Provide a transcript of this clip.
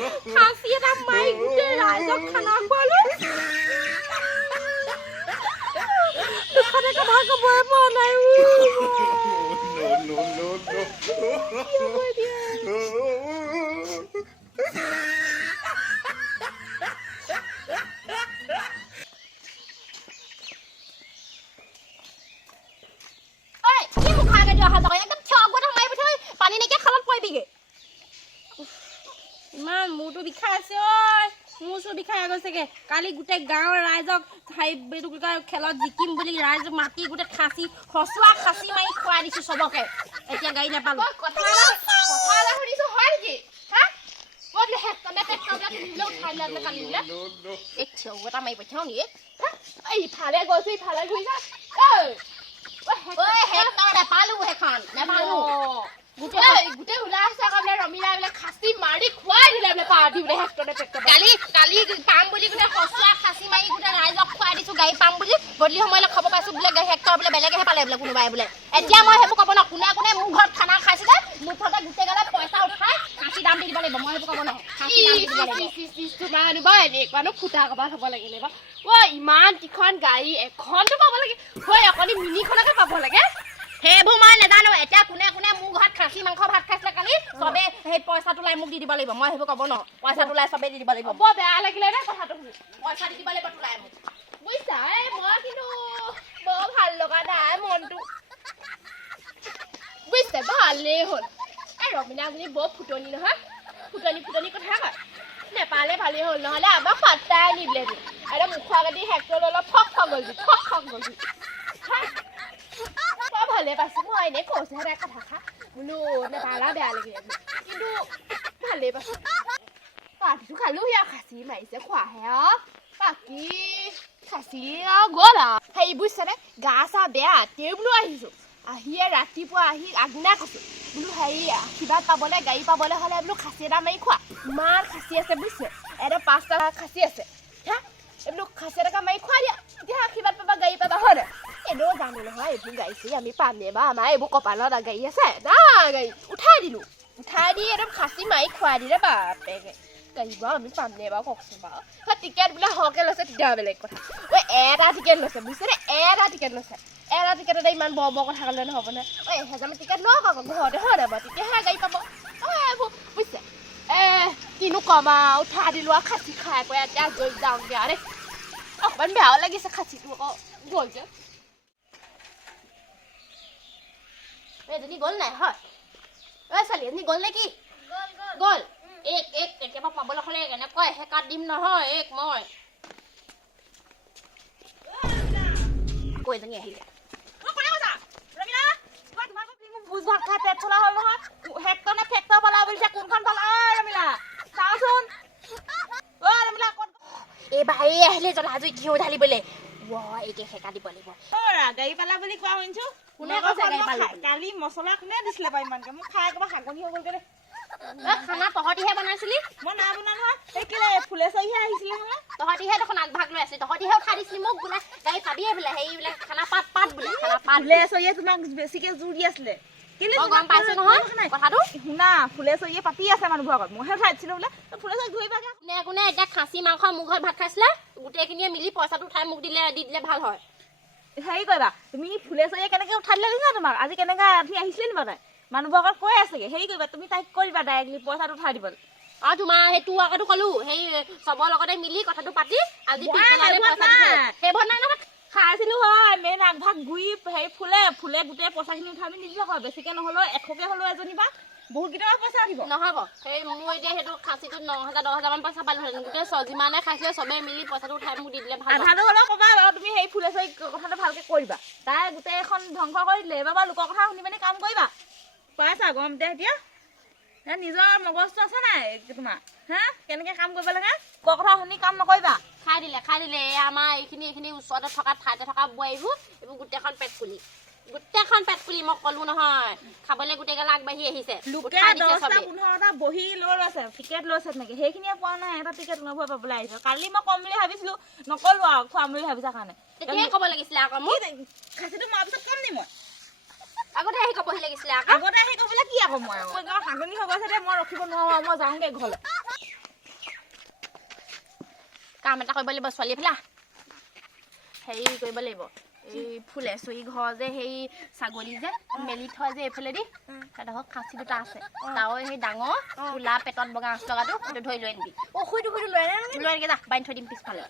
খাচী এটা মাৰি গোটেই ৰাইজক খানা খোৱালো দুখনে কথা ক'বই পৰা নাই ইমান মূৰটো বিষাই আছে ঐ মোৰ চো বিষাই গৈছেগে কালি গোটেই গাঁৱৰ ৰাইজক খেলত জিকিম বুলি ৰাইজক মাতি গোটেই খাচী খচুৱা খাচী মাৰি খুৱাই দিছো চবকে এতিয়া গাড়ী নাপালো কথা এটা শুনিছো হয় নেকি হা বদলে হেকনে পেটলা তুমিলে উঠাই লালে কালি বোলে এক থিও এটা মাৰি পঠাও নি এই ফালে গৈছো ফালে ঘুইছা ঐ হেকটা নাপালো হেখন নাপালো গোটেই ওলাই আছে কাৰণে ৰমিলা বোলে খাচী মাৰি খুৱাই দিলে বোলে পাৰ্টি বোলে হেক্টৰে পেক্টৰ কালি পাম বুলি কোনে খচুৱা খাচী মাৰি গোটেই ৰাইজক খুৱাই দিছো গাড়ী পাম বুলি বদলি সময়লৈ খাব পাইছো বোলে হেক্টৰ বোলে বেলেগেহে পালে বোলে কোনোবাই বোলে এতিয়া মই সেইবোৰ ক'ব ন কোনে কোনে মোৰ ঘৰত খানা খাইছিলে মুঠতে গোটেই গালে পইচা উঠাই খাচী দাম দি দিব লাগিব মই সেইবোৰ ক'ব নহয় খাচী দাম দি দিব লাগিব তোমাৰ আনিবা এনেকুৱানো ফুটা ক'বাত হ'ব লাগিলে বা ইমান কিখন গাড়ী এখনটো পাব লাগে হয় অকণি মিনিখনকে পাব লাগে সেইবোৰ মই নাজানো এতিয়া কোনে কোনে মোৰ ঘৰত খাচী মাংস ভাত খাইছিলে কালি চবে সেই পইচাটো লাই মোক দি দিব লাগিব মই সেইবোৰ ক'ব ন পইচাটো লাই চবে দি দিব লাগিব বৰ বেয়া লাগিলে নে কথাটো শুনি পইচা দি দিব লাগিব তোলাই মোক বুজিছা মই কিন্তু বৰ ভাল লগা নাই মনটো বুজিছে ভালেই হ'ল এই ৰমিনা বুলি বৰ ফুটনি নহয় ফুটনি কথা কয় নেপালে ভালেই হ'ল নহ'লে আমাক পাত্তাই নিদিলে আৰু মুখৰ আগেদি হেক্টৰ অলপ ঠক গ'ল ভালে পাইছো মই এনেই কৈছোহে তাই কথা খা বোলো নেপালা বেয়া লাগিলে কিন্তু ভালেই পাইছো পাৰ্টিটো খালো সেয়া খাচী মাৰিছে খোৱাহে বাকী খাচী গ'ল হেৰি বুজিছানে গা চা বেয়া তেওঁ বোলো আহিছো আহিয়ে ৰাতিপুৱা আহি আগদিনা খাইছো বোলো হেৰি কিবা পাবলৈ গাড়ী পাবলৈ হ'লে বোলো খাচী এটা মাৰি খোৱা ইমান খাচী আছে বুজিছে এটা 5টা খাচী আছে হা এইবোলো খাচী এটা মাৰি খুৱাই দিয়া তেতিয়া কিবা পাবা গাড়ী পাবা হয় এনেও জানো নহয় এইবোৰ গাড়ী আমি পামনে বা আমাৰ এইবোৰ কপালত গাড়ী আছে না গাড়ী উঠাই দি একদম খাচী মাৰি খুৱাই দিলে বাপেকে গাড়ী বাৰু আমি পামনে বাৰু কওকচোন বাৰু টিকেট বোলে সৰহকৈ লৈছে তেতিয়া বেলেগ কথা এটা টিকেট লৈছে বুজিছেনে এটা টিকেটতে ইমান বৰ কথা ক'লে নহ'ব নহয় 1000মান টিকেট লওক আকৌ ঘৰতে হয় নাই বাৰু তেতিয়াহে গাড়ী পাব এইবোৰ বুজিছে কিনো কম আৰু উঠাই দিলোঁ আৰু খাচী খাই কৈ এতিয়া গৈ যাওঁগৈ আৰু দেই অকণমান বেয়াও লাগিছে খাচীটো আকৌ গ'ল যে এজনী গ'ল নাই হয় ছোৱালী এজনী গ'ল নে কি গ'ল একেবাৰে পাবলৈ হ'লে এনেকৈ হেকাত দিম নহয় মই আকৌ এজনী আহিলে ভোজ ভাত খাই পেট চলা হ'ল নহয় হেক্টৰ নে ফেক্টৰ পালা বুলিছে কোনখন পালা ৰমিলা চাওচোন ৰমিলা এইবাৰ এই আহিলে জলাজুই ঘিউ ঢালিবলৈ এইকে হেকা দিব লাগিব গাড়ী পালা বুলি কোৱা শুনিছো কোনে কৈছে গাড়ী পালা কালি মছলা কোনে দিছিলে বাৰু ইমানকে মোক খাই একেবাৰে হাগনি হৈ গ'লগে খানা তহঁতিহে বনাইছিলি মই নাই বনোৱা নহয় এই কেলে ফুলেশ্বৰীহে আহিছিলে নহয় তহঁতিহে দেখোন আগভাগ লৈ আছিলি তহঁতিহে উঠাই দিছিলি মোক বোলে গাড়ী পাবিয়ে বোলে সেইবিলাক খানা পাত বোলে খানা পাত ফুলেশ্বৰীয়ে তোমাক বেছিকে জোৰ দি আছিলে গম পাইছো নহয় কথাটো শুনা ফুলেশ্বৰীয়ে পাতি আছে মানুহবোৰৰ আগত মইহে উঠাই দিছিলো বোলে ফুলেশ্বৰী ঘূৰিবাগে কোনে এতিয়া খাচী মাংস মোৰ ঘৰত ভাত খাইছিলে গোটেইখিনিয়ে মিলি পইচাটো উঠাই মোক দি দিলে ভাল হয় হেৰি কৰিবা তুমি ফুলেশ্বৰীয়ে কেনেকে উঠাই দিলে জানা তোমাক আজি কেনেকে আপুনি আহিছিলে নি বাৰু তাই মানুহবোৰৰ আগত কৈ আছেগে হেৰি কৰিবা তুমি তাইক কৰিবা ডাইৰেক্টলি পইচাটো উঠাই দিবলৈ আৰু তোমাৰ সেইটো আগতো ক'লো সেই চবৰ লগতে মিলি কথাটো পাতি আজি সেইবোৰ নাই নহয় খাইছিলো হয় মেইন আগভাগ ঘূৰি হেৰি ফুলে গোটেই পইচাখিনি উঠাই নিদিলে হয় বেছিকে নহ'লেও 100কে হ'লেও এজনী বা বহুত কেইটকা পইচা দিব নহ'ব সেই মোৰ এতিয়া সেইটো খাচীটো 9,000 10,000 মান পইচা পালোহেঁতেন গোটেই যিমানে খাইছিলে চবে মিলি পইচাটো উঠাই মোক দি দিলে ভাল আধাটো হ'লেও ক'বা বাৰু তুমি সেই ফুলেশ্বৰী কথাটো ভালকে কৰিবা তাই গোটেই এখন ধ্বংস কৰি দিলে এইবাৰ বাৰু লোকৰ কথা শুনি পিনে কাম কৰিবা পাইছা গম দে এতিয়া নিজৰ মগজটো আছে নাই তোমাৰ হা কেনেকে কাম কৰিব লাগে লোকৰ কথা শুনি কাম নকৰিবা খাই দিলে আমাৰ এইখিনি ওচৰতে থকা ঠাইতে থকা বোৱাৰীবোৰ এইবোৰ গোটেইখন পেট পুলি মই ক'লো নহয় খাবলৈ গোটেই গাল আগবাঢ়ি আহিছে লোকে 10টা 15টা বহি লৈ লৈছে টিকেট লৈছে নেকি সেইখিনিয়ে পোৱা নাই এটা টিকেট নভৰ পাবলৈ আহিছে কালি মই কম বুলি ভাবিছিলো নকলো আৰু খুৱাম বুলি ভাবিছা কাৰণে তেতিয়াহে ক'ব লাগিছিলে আকৌ মোক খাচীটো মাৰ পিছত কম নি মই আগতে আহি ক'বহি লাগিছিলে আগতে আহি ক'বলৈ কি আকৌ মই হাগনি হৈ গৈছে দে মই ৰখিব নোৱাৰো মই যাওঁগে ঘৰলৈ কাম এটা কৰিব লাগিব ছোৱালী ফেলা হেৰি কৰিব লাগিব এই ফুলেশ্বৰী ঘৰ যে সেই ছাগলী যে মেলি থয় যে এইফালে দি তাত খাচী দুটা আছে তাও সেই ডাঙৰ কোলা পেটত বগা আঁচ লগাটো সেইটো ধৰি লৈ আনিবি শুইটো লৈ লৈ আনিবি যা বান্ধি থৈ দিম পিছফালে